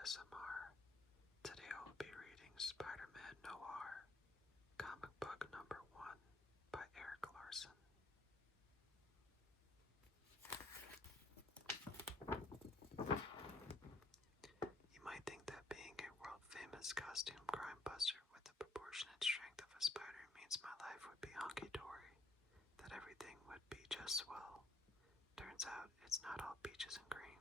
ASMR. Today I will be reading Spider-Man Noir, comic book number 1 by Eric Larson. You might think that being a world-famous costume crime buster with the proportionate strength of a spider means my life would be hunky-dory, that everything would be just swell. Turns out it's not all peaches and cream.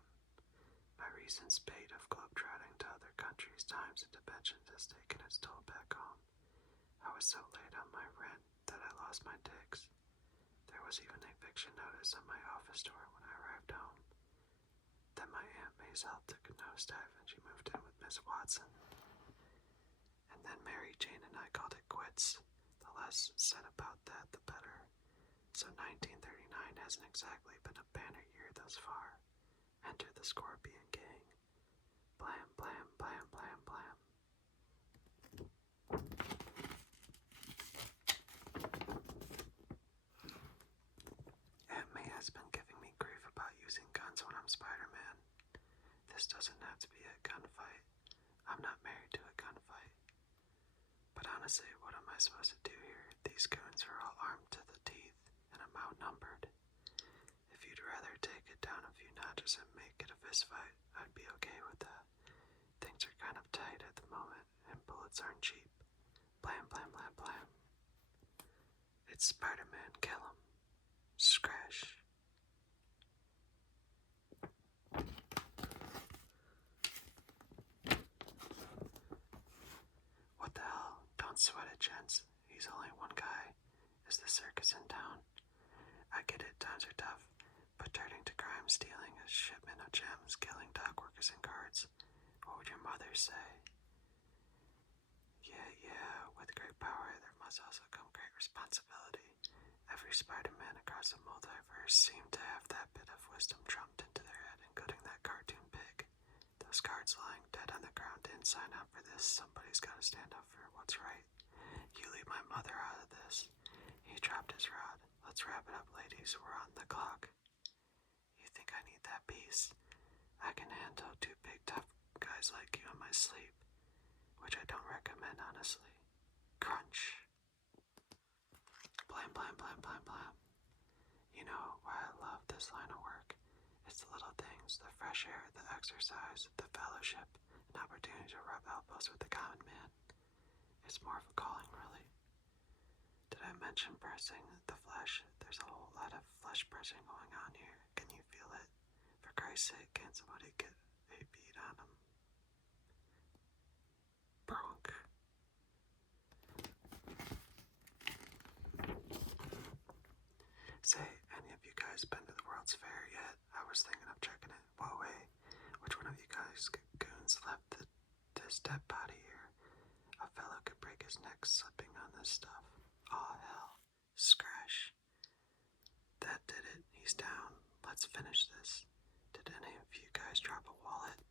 My recent spate of globetrotting to other countries, times, and dimensions has taken its toll back home. I was so late on my rent that I lost my digs. There was even an eviction notice on my office door when I arrived home. Then my Aunt Maisel took a nosedive and she moved in with Miss Watson. And then Mary Jane and I called it quits. The less said about that, the better. So 1939 hasn't exactly been a banner year thus far. Enter the Scorpion Gang. Blam, blam, blam, blam, blam. Aunt May has been giving me grief about using guns when I'm Spider-Man. This doesn't have to be a gunfight. I'm not married to a gunfight. But honestly, what am I supposed to do here? These goons are all armed to the teeth, and I'm outnumbered. If you'd rather take it down a few notches and make it a fistfight, I'd be okay with that. Things are kind of tight at the moment, and bullets aren't cheap. Blam, blam, blam, blam. It's Spider-Man, kill him. Scratch. What the hell? Don't sweat it, gents. He's only one guy. Is the circus in town? I get it, times are tough, but turning to crime, stealing a shipment of gems, killing dock workers and guards. What would your mother say? Yeah, with great power there must also come great responsibility. Every Spider-Man across the multiverse seemed to have that bit of wisdom drummed into their head, including that cartoon pig. Those guards lying dead on the ground didn't sign up for this. Somebody's gotta stand up for what's right. You leave my mother out of this. He dropped his rod. Let's wrap it up, ladies. We're on the clock. You think I need that piece? I can handle two big tough guys like you in my sleep, which I don't recommend, honestly. Crunch. Blam, blam, blam, blam, blam. You know why I love this line of work? It's the little things, the fresh air, the exercise, the fellowship, an opportunity to rub elbows with the common man. It's more of a calling, really. Did I mention pressing the flesh? There's a whole lot of flesh pressing going on here. Can you feel it? For Christ's sake, can somebody get a beat on him? Bronk. Say, any of you guys been to the World's Fair yet? I was thinking of checking it. Whoa, wait. Which one of you guys goons left this dead body here? A fellow could break his neck slipping on this stuff. Aw, hell. Scratch. That did it. He's down. Let's finish this. Did any of you guys drop a wallet?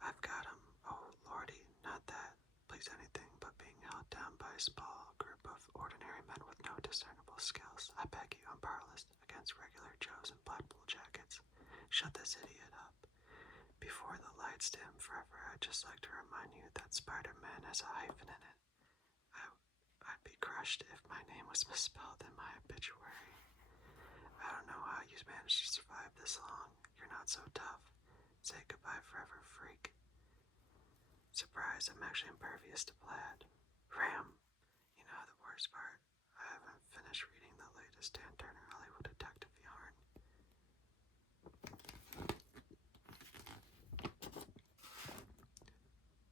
I've got him. Oh, lordy, not that. Please, anything but being held down by a small group of ordinary men with no discernible skills. I beg you, I'm powerless against regular Joes in Blackpool jackets. Shut this idiot up. Before the lights dim forever, I'd just like to remind you that Spider-Man has a hyphen in it. I'd be crushed if my name was misspelled in my obituary. I don't know how you managed to survive this long. You're not so tough. Say goodbye forever, freak. Surprise, I'm actually impervious to plaid. Ram! You know the worst part? I haven't finished reading the latest Dan Turner Hollywood detective yarn.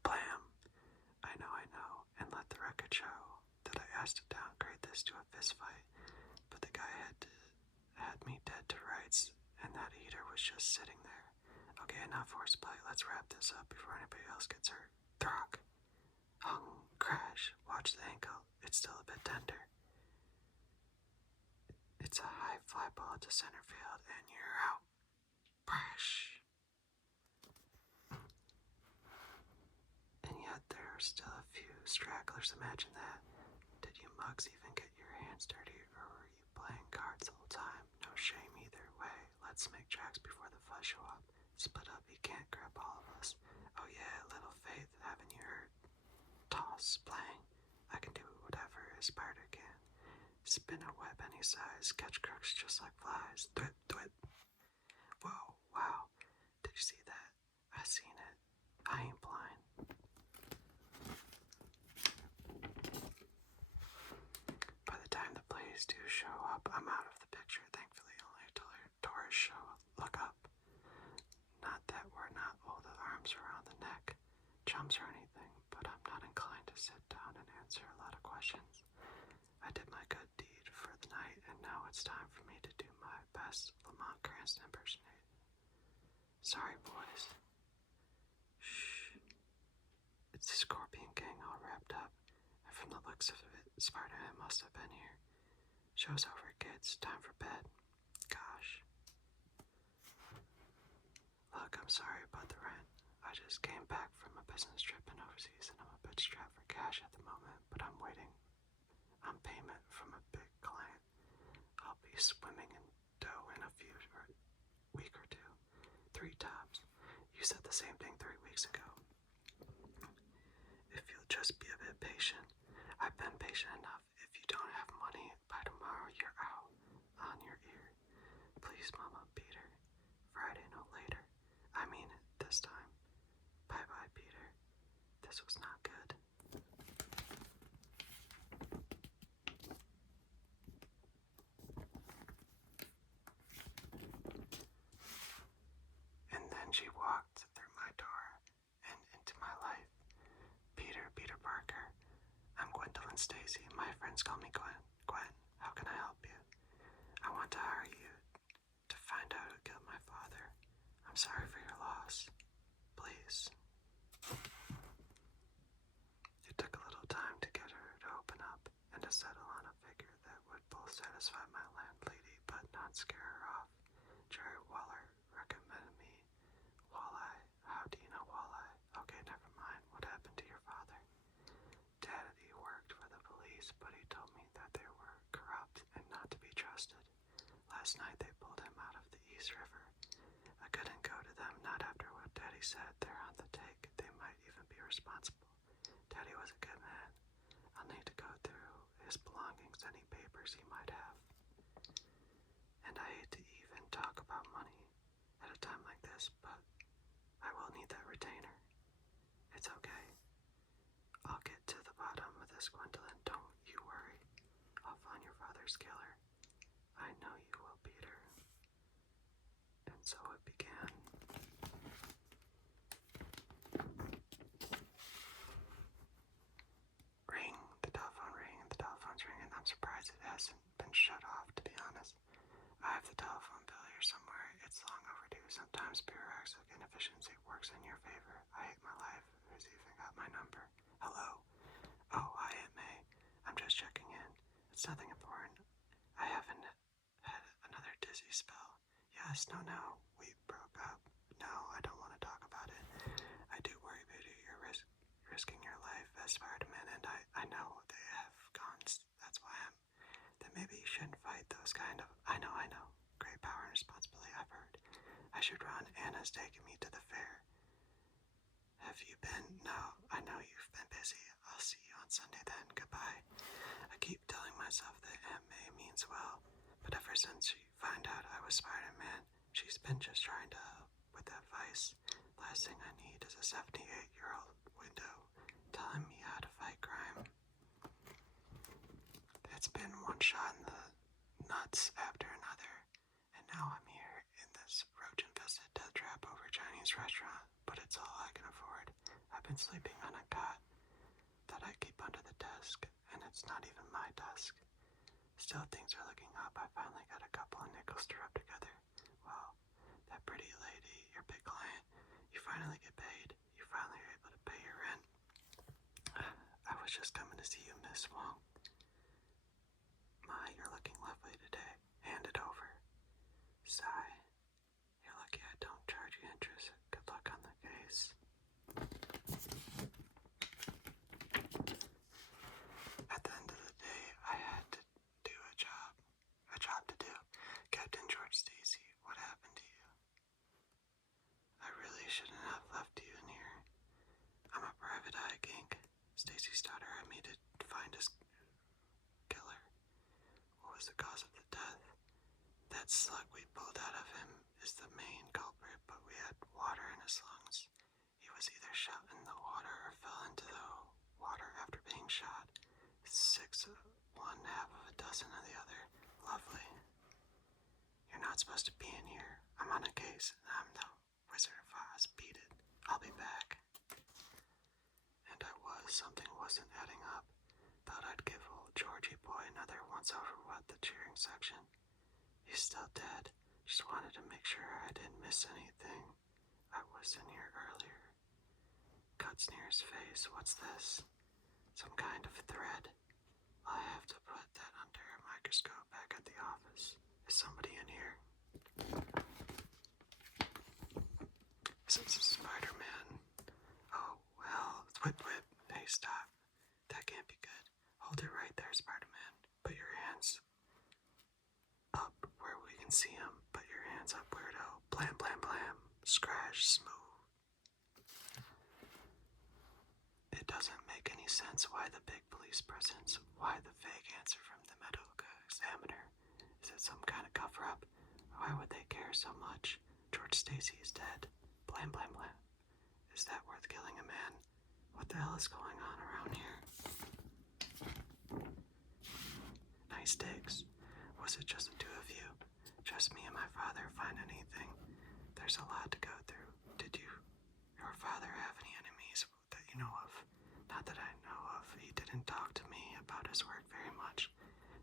Blam! I know, and let the record show that I asked to downgrade this to a fistfight, but the guy had me dead to rights, and that heater was just sitting there. Okay, enough horseplay. Let's wrap this up before anybody else gets hurt. Throck. Hung. Crash. Watch the ankle. It's still a bit tender. It's a high fly ball to center field, and you're out. Crash. And yet there are still a few stragglers. Imagine that. Did you mugs even get your hands dirty, or were you playing cards the whole time? No shame either way. Let's make tracks before the fuzz show up. Split up, he can't grab all of us. Oh yeah, little Faith, haven't you heard? Toss, playing. I can do whatever a spider can. Spin a web any size, catch crooks just like flies. Thwip, thwip. Whoa, wow. Did you see that? I seen it. I ain't blind. By the time the plays do show up, I'm out of the picture. Thankfully, only tourists show look up. Not that we're not all the arms around the neck, chums or anything, but I'm not inclined to sit down and answer a lot of questions. I did my good deed for the night, and now it's time for me to do my best Lamont Cranston impersonate. Sorry, boys. Shh. It's the Scorpion Gang all wrapped up, and from the looks of it, Spider-Man must have been here. Show's over, kids. Time for bed. Gosh. Look, I'm sorry about the rent. I just came back from a business trip in overseas, and I'm a bit strapped for cash at the moment, but I'm waiting on payment from a big client. I'll be swimming in dough in a week or two. 3 tops. You said the same thing 3 weeks ago. If you'll just be a bit patient. I've been patient enough. If you don't have money, by tomorrow you're out on your ear. Please, Mama, Peter. Friday, no later. I mean it this time. Bye-bye, Peter. This was not good. And then she walked through my door and into my life. Peter Parker. I'm Gwendolyn Stacy. My friends call me Gwen. Gwen, how can I help you? I want to hire you to find out who killed my father. I'm sorry for your loss. Please. It took a little time to get her to open up and to settle on a figure that would both satisfy my landlady but not scare her off. Jerry Waller recommended me. Walleye? How do you know Walleye? Okay, never mind. What happened to your father? Daddy worked for the police, but he told me that they were corrupt and not to be trusted. Last night they pulled him out of the East River. I couldn't go to them, not after what Daddy said. They're on the take. They might even be responsible. Daddy was a good man. I'll need to go through his belongings, any papers he might have. And I hate to even talk about money at a time like this, but I will need that retainer. It's okay. I'll get to the bottom of this, Gwendolyn. Don't you worry. I'll find your father's killer. I know you will, Peter. And so it began. Ring. The telephone rang, and the telephone's ringing. I'm surprised it hasn't been shut off, to be honest. I have the telephone bill here somewhere. It's long overdue. Sometimes bureaucratic inefficiency works in your favor. I hate my life. Who's even got my number? Hello? Oh, hi, Aunt May. I'm just checking in. It's nothing important. I haven't had another dizzy spell. Yes, no. We broke up. No, I don't want to talk about it. I do worry, Peter. You're risking your life as Spider-Man, and I know they have guns. That's why then maybe you shouldn't fight those kind of... I know. Great power and responsibility, I've heard. I should run. Anna's taking me to the fair. Have you been? No, I know you've been busy. I'll see you on Sunday then. Goodbye. I keep telling myself that Aunt May means well, but ever since she found out I was Spider-Man, she's been just trying to help with advice. Last thing I need is a 78-year-old widow telling me how to fight crime. It's been one shot in the nuts after another, and now I'm here in this roach-infested death trap over a Chinese restaurant, but it's all I can afford. I've been sleeping on a cot that I keep under the desk, and it's not even my desk. Still, things are looking up. I finally got a couple of nickels to rub together. Well, that pretty lady, your big client, you finally get paid. You finally are able to pay your rent. I was just coming to see you, Miss Wong. My, you're looking lovely today. Hand it over. Sigh. You're lucky I don't charge you interest. Good luck on the case. At the end of the day, I had to do a job to do. Captain George Stacy, what happened to you? Stacy's daughter had me to find his killer. What was the cause of the death? That slug we pulled out of him is the main culprit, but we had water in his lungs. He was either shot in the water or fell into the water after being shot. 6 of one, half of a dozen of the other. Lovely. You're not supposed to be in here. I'm on a case, and I'm the Wizard of Oz. Beat it. I'll be back. And I was. Something wasn't adding up. Thought I'd give old Georgie boy another once-over with the cheering section. He's still dead. Just wanted to make sure I didn't miss anything. I was in here earlier. Cuts near his face. What's this? Some kind of thread. I have to put that under a microscope back at the office. Is somebody in here? It's Spider-Man. Oh, well. Whip. Hey, stop. That can't be good. Hold it right there, Spider-Man. Put your hands up where we can see him. Put your hands up, weirdo. Blam, blam, blam. Scratch, smooth. It doesn't make any sense why the big police presence, why the vague answer from the medical examiner. Is it some kind of cover-up? Why would they care so much? George Stacy is dead. Blam, blam, blam. Is that worth killing a man? What the hell is going on around here? Nice digs. Was it just the two of you? Just me and my father find anything? There's a lot to go through. Did your father have any enemies that you know of? Not that I know of. He didn't talk to me about his work very much.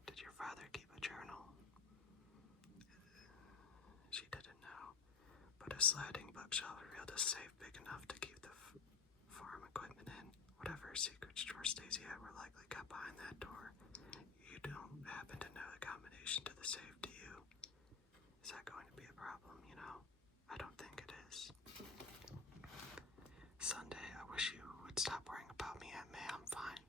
Did your father keep a journal? She didn't know. But a sliding bookshelf revealed a safe big enough to keep the farm equipment in. Whatever secrets George Stacy had were likely kept behind that door. You don't happen to know the combination to the safe, do you? Is that going to be a problem, you know? I don't think it is. Sunday, I wish you would stop worrying about me, Aunt May. I'm fine.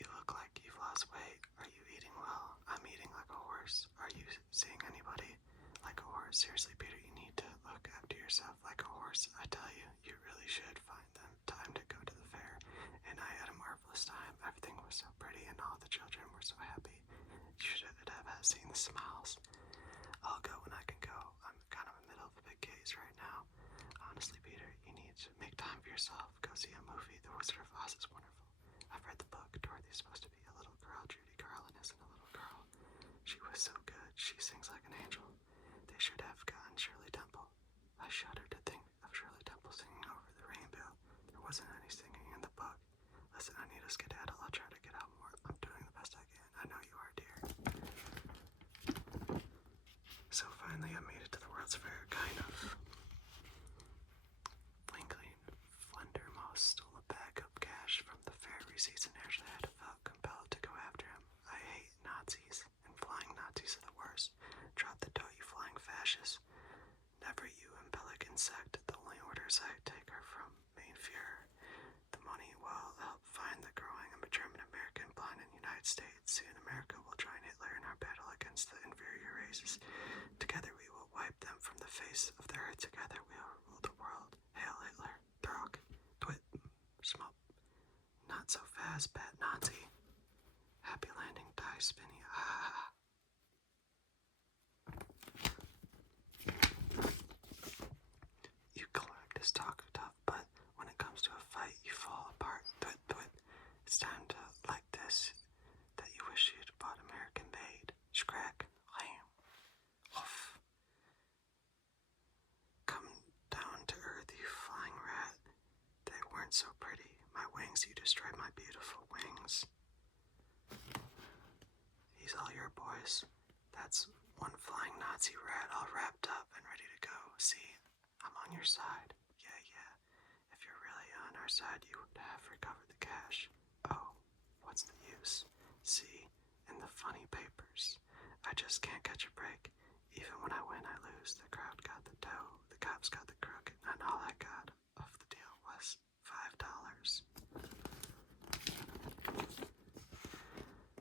You look like you've lost weight. Are you eating well? I'm eating like a horse. Are you seeing anybody like a horse? Seriously, Peter, you need to look after yourself like a horse. I tell you, you really should find them time to go to the fair. And I had a marvelous time. Everything was so pretty and all the children were so happy. You should have seen the smiles. I'll go when I can go. I'm kind of in the middle of a big case right now. Honestly, Peter, you need to make time for yourself. Go see a movie. The Wizard of Oz is wonderful. I've read the book. Dorothy's supposed to be a little girl. Judy Garland isn't a little girl. She was so good. She sings like an angel. They should have gotten Shirley Temple. I shudder to think of Shirley Temple singing over the rainbow. There wasn't any singing in the book. Listen, I need to skedaddle. I'll try to get out more. I'm doing the best I can. I know you are, dear. So finally I made it to the World's Fair, kind of. Flinkling Flendermost stole a bag of cash from the fair receipts and actually had felt compelled to go after him. I hate Nazis, and flying Nazis are the worst. Drop the dough, you flying fascists. Never you embellic insect. The only orders I take are from Main Fuhrer. The money will help find the growing of a German American blind in the United States. Soon America will join Hitler in our battle against the inferior races. Together we will wipe them from the face of the earth. Together we will rule the world. Hail Hitler. Throck. Twit. Schmup. Not so fast, bad Nazi. Happy landing, die spinny. Ah. You collectors talk tough, but when it comes to a fight, you fall apart. Twit. It's time to like this. That you wish you'd bought American made. Scrack. Lamb. Oof. Come down to earth, you flying rat. They weren't so pretty. My wings, you destroyed my beautiful wings. He's all your boys. That's one flying Nazi rat all wrapped up and ready to go. See, I'm on your side. Yeah. If you're really on our side, you would have recovered the cash. Oh, what's the use? See, in the funny papers. I just can't catch a break. Even when I win, I lose. The crowd got the dough. The cops got the crook. And all I got of the deal was $5.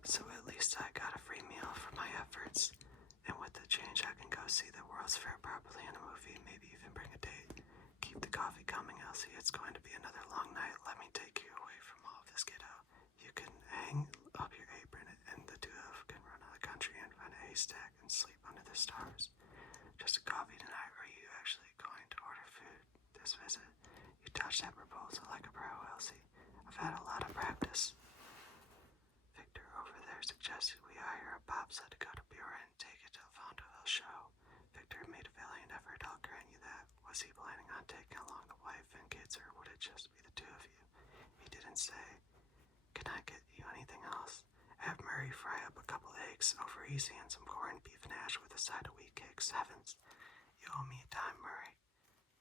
So at least I got a free meal for my efforts. And with the change, I can go see the World's Fair properly in a movie, maybe even bring a date. Keep the coffee coming, Elsie. It's going to be another long night. Let me take you away from this kiddo. You can hang up your apron and the two of can run on the country and find a haystack and sleep under the stars. Just a coffee tonight, or are you actually going to order food this visit? You touched that proposal like a pro, Elsie. I've had a lot of practice. Victor over there suggested we hire a bobsled to go to Buren and take it to a vaudeville show. Victor made a valiant effort, I'll grant you that. Was he planning on taking along the wife and kids, or would it just be the two of you? He didn't say. Can I get you anything else? Have Murray fry up a couple eggs over easy and some corned beef and hash with a side of wheat cakes. Heavens, you owe me a dime, Murray.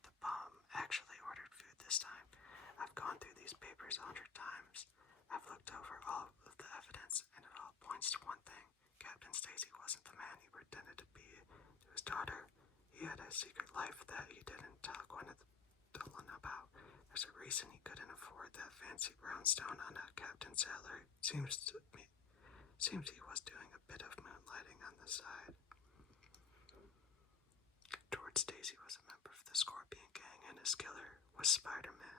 The bum actually ordered food this time. I've gone through these papers 100 times. I've looked over all of the evidence, and it all points to one thing. Captain Stacy wasn't the man he pretended to be to his daughter. He had a secret life that he didn't tell Gwyneth Dolan about. There's a reason he couldn't afford that fancy brownstone on a captain's salary. Seems he was doing a bit of moonlighting on the side. George Stacy was a member of the Scorpion Gang, and his killer was Spider-Man.